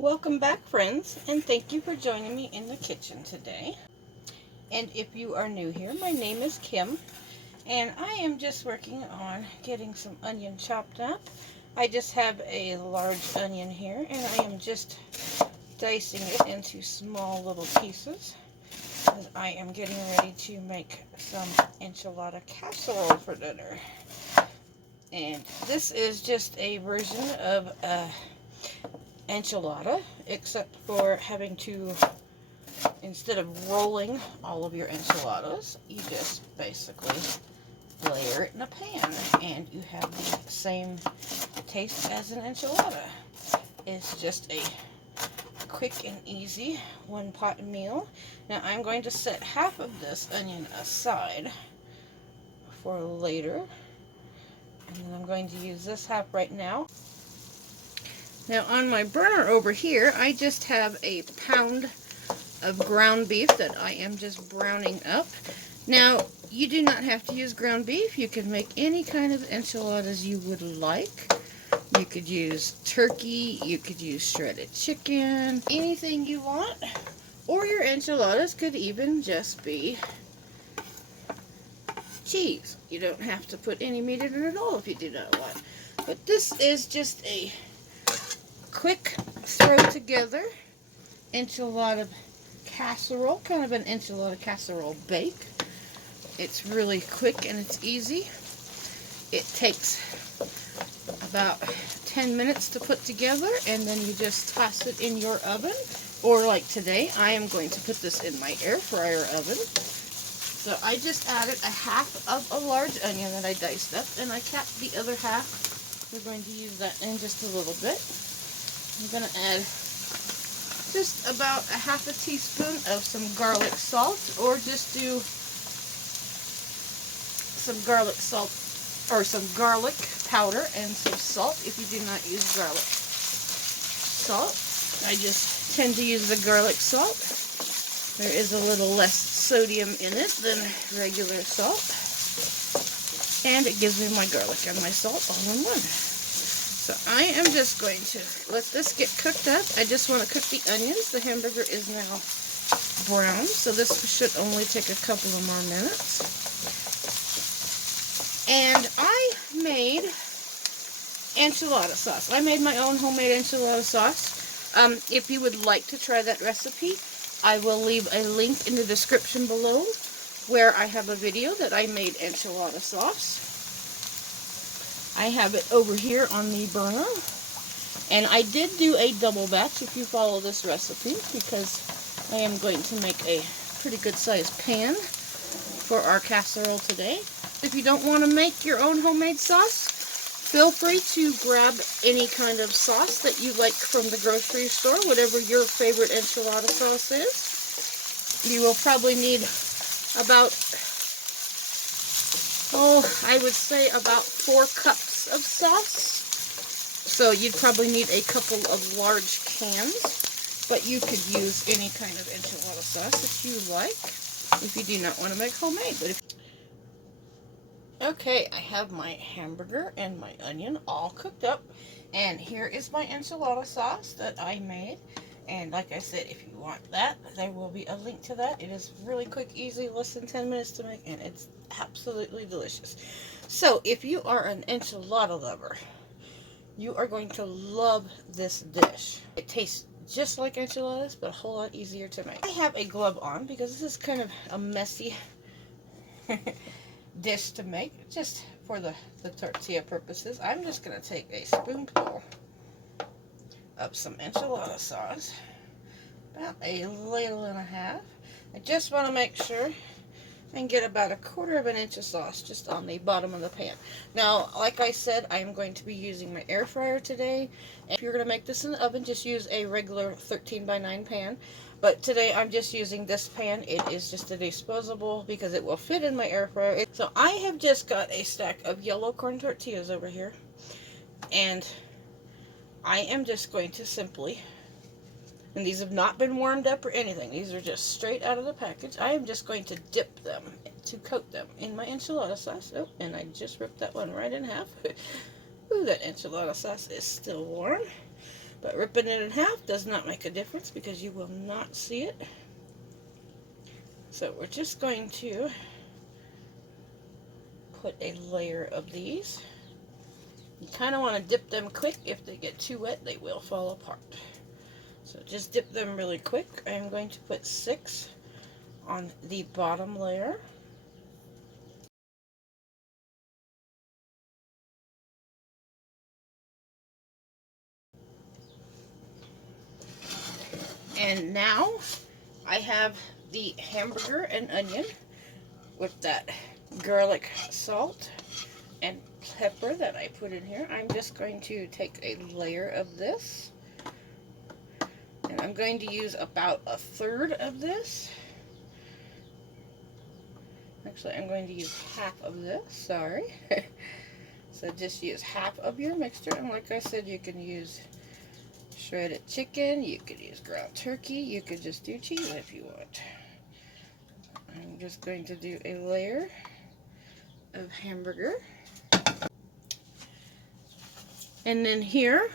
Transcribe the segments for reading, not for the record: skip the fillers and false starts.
Welcome back, friends, and thank you for joining me in the kitchen today. And if you are new here, my name is Kim, and I am just working on getting some onion chopped up. I just have a large onion here, and I am just dicing it into small little pieces, as I am getting ready to make some enchilada casserole for dinner. And this is just a version of enchilada, except for having to, instead of rolling all of your enchiladas, you just basically layer it in a pan and you have the same taste as an enchilada. It's just a quick and easy one pot meal. Now I'm going to set half of this onion aside for later, and then I'm going to use this half right now. Now on my burner over here, I just have a pound of ground beef that I am just browning up. Now, you do not have to use ground beef. You can make any kind of enchiladas you would like. You could use turkey, you could use shredded chicken, anything you want. Or your enchiladas could even just be cheese. You don't have to put any meat in it at all if you do not want. But this is just a quick throw together enchilada casserole, kind of an enchilada casserole bake. It's really quick and it's easy. It takes about 10 minutes to put together, and then you just toss it in your oven. Or like today, I am going to put this in my air fryer oven. So I just added a half of a large onion that I diced up, and I capped the other half. We're going to use that in just a little bit. I'm going to add just about a half a teaspoon of some garlic salt, or just do some garlic salt, or some garlic powder and some salt if you do not use garlic salt. I just tend to use the garlic salt. There is a little less sodium in it than regular salt, and it gives me my garlic and my salt all in one. So I am just going to let this get cooked up. I just want to cook the onions. The hamburger is now brown, so this should only take a couple of more minutes. And I made enchilada sauce. I made my own homemade enchilada sauce. If you would like to try that recipe, I will leave a link in the description below where I have a video that I made enchilada sauce. I have it over here on the burner, and I did do a double batch if you follow this recipe, because I am going to make a pretty good sized pan for our casserole today. If you don't want to make your own homemade sauce, feel free to grab any kind of sauce that you like from the grocery store, whatever your favorite enchilada sauce is. You will probably need about, I would say about 4 cups of sauce. So you'd probably need a couple of large cans, but you could use any kind of enchilada sauce that you like if you do not want to make homemade. Okay, I have my hamburger and my onion all cooked up, and here is my enchilada sauce that I made. And like I said, if you want that, there will be a link to that. It is really quick, easy, less than 10 minutes to make, and it's absolutely delicious. So if you are an enchilada lover, you are going to love this dish. It tastes just like enchiladas, but a whole lot easier to make. I have a glove on because this is kind of a messy dish to make, just for the tortilla purposes. I'm just going to take a spoonful of some enchilada sauce, about a ladle and a half. I just want to make sure and get about 1/4 of an inch of sauce just on the bottom of the pan. Now, like I said, I'm going to be using my air fryer today. And if you're going to make this in the oven, just use a regular 13x9 pan. But today I'm just using this pan. It is just a disposable because it will fit in my air fryer. So I have just got a stack of yellow corn tortillas over here, and I am just going to simply, and these have not been warmed up or anything, these are just straight out of the package. I am just going to dip them, to coat them in my enchilada sauce. Oh, and I just ripped that one right in half. Ooh, that enchilada sauce is still warm. But ripping it in half does not make a difference because you will not see it. So we're just going to put a layer of these. You kind of want to dip them quick. If they get too wet, they will fall apart. So just dip them really quick. I'm going to put 6 on the bottom layer. And now I have the hamburger and onion with that garlic salt and pepper that I put in here. I'm just going to take a layer of this, and I'm going to use about 1/3 of this. Actually, I'm going to use half of this, sorry. So just use half of your mixture, and like I said, you can use shredded chicken, you could use ground turkey, you could just do cheese if you want. I'm just going to do a layer of hamburger. And then here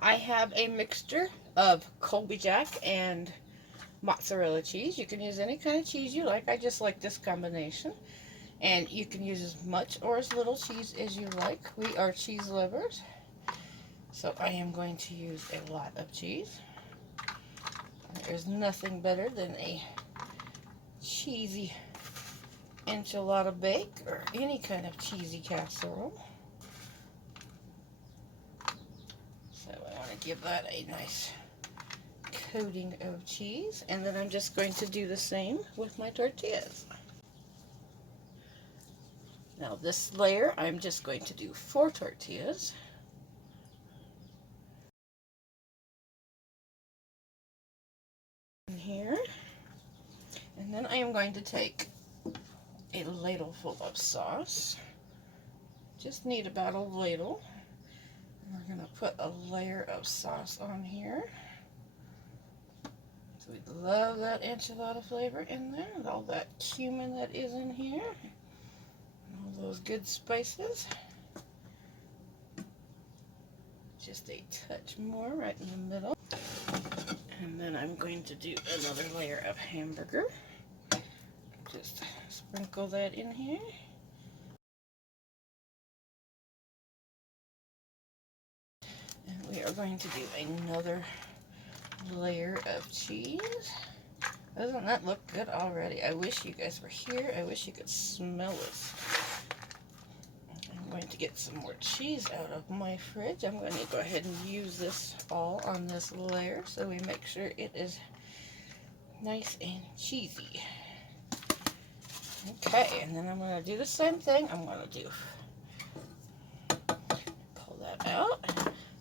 I have a mixture of Colby Jack and mozzarella cheese. You can use any kind of cheese you like. I just like this combination. And you can use as much or as little cheese as you like. We are cheese lovers. So I am going to use a lot of cheese. There's nothing better than a cheesy enchilada bake or any kind of cheesy casserole. So I want to give that a nice coating of cheese, and then I'm just going to do the same with my tortillas. Now this layer, I'm just going to do 4 tortillas. In here, and then I am going to take a ladle full of sauce. Just need about a ladle. And we're going to put a layer of sauce on here. So we love that enchilada flavor in there, and all that cumin that is in here, and all those good spices. Just a touch more right in the middle. And then I'm going to do another layer of hamburger. Just sprinkle that in here. And we are going to do another layer of cheese. Doesn't that look good already? I wish you guys were here. I wish you could smell this. I'm going to get some more cheese out of my fridge. I'm going to go ahead and use this all on this layer so we make sure it is nice and cheesy. Okay, and then I'm going to do the same thing. I'm going to pull that out.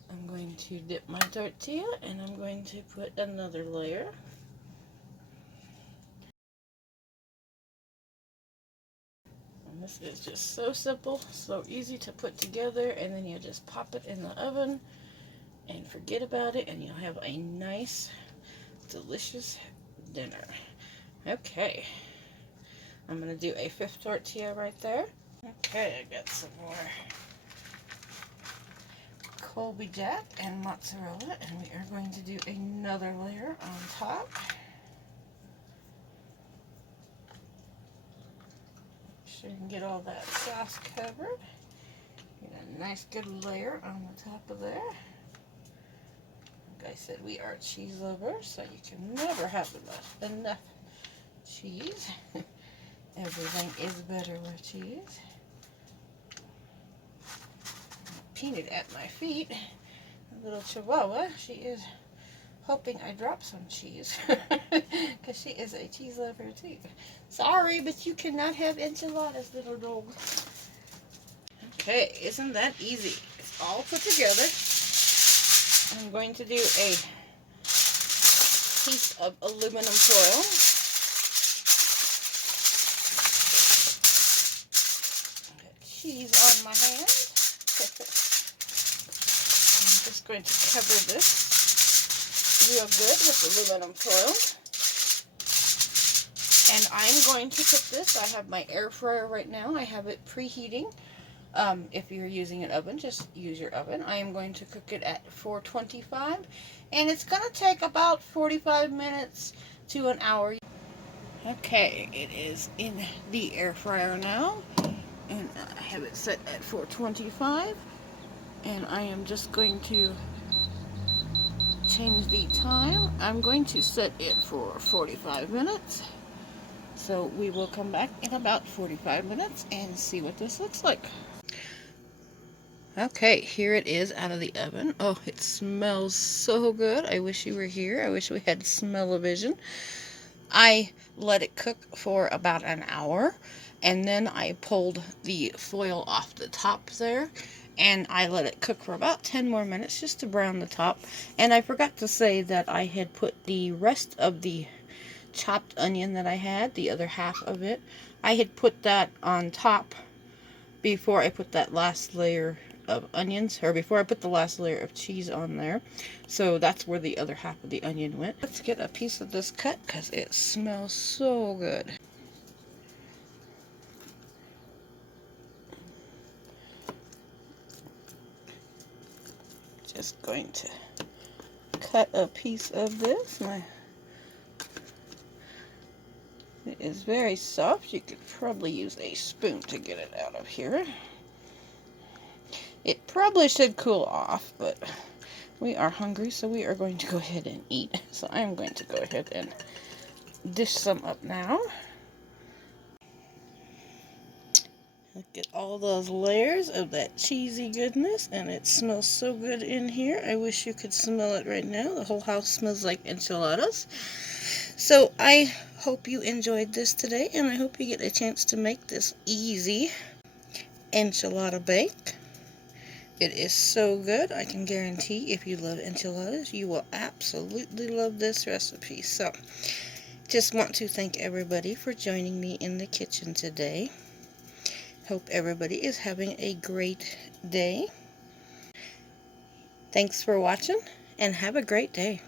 I'm going to dip my tortilla, and I'm going to put another layer. And this is just so simple, so easy to put together, and then you just pop it in the oven and forget about it, and you'll have a nice, delicious dinner. Okay, I'm going to do a 5th tortilla right there. Okay, I got some more Colby Jack and mozzarella, and we are going to do another layer on top. Make sure you can get all that sauce covered. Get a nice good layer on the top of there. Like I said, we are cheese lovers, so you can never have enough cheese. Everything is better with cheese. Peanut at my feet. A little chihuahua. She is hoping I drop some cheese because she is a cheese lover too. Sorry, but you cannot have enchiladas, little dog. Okay, isn't that easy? It's all put together. I'm going to do a piece of aluminum foil. I've got cheese on my hand. I'm just going to cover this real good with aluminum foil. And I'm going to cook this. I have my air fryer right now. I have it preheating If you're using an oven, just use your oven. I am going to cook it at 425, and it's going to take about 45 minutes to an hour. Okay, it is in the air fryer now, and I have it set at 425, and I am just going to change the time. I'm going to set it for 45 minutes. So we will come back in about 45 minutes and see what this looks like. Okay, here it is out of the oven. Oh, it smells so good. I wish you were here. I wish we had smell-o-vision. I let it cook for about an hour, and then I pulled the foil off the top there, and I let it cook for about 10 more minutes just to brown the top. And I forgot to say that I had put the rest of the chopped onion that I had, the other half of it, I had put that on top before I put that last layer of onions, or before I put the last layer of cheese on there. So that's where the other half of the onion went. Let's get a piece of this cut because it smells so good. Just going to cut a piece of this. It is very soft. You could probably use a spoon to get it out of here. It probably should cool off, but we are hungry, so we are going to go ahead and eat. So I'm going to go ahead and dish some up now. Look at all those layers of that cheesy goodness, and it smells so good in here. I wish you could smell it right now. The whole house smells like enchiladas. So I hope you enjoyed this today, and I hope you get a chance to make this easy enchilada bake. It is so good. I can guarantee if you love enchiladas, you will absolutely love this recipe. So, just want to thank everybody for joining me in the kitchen today. Hope everybody is having a great day. Thanks for watching, and have a great day.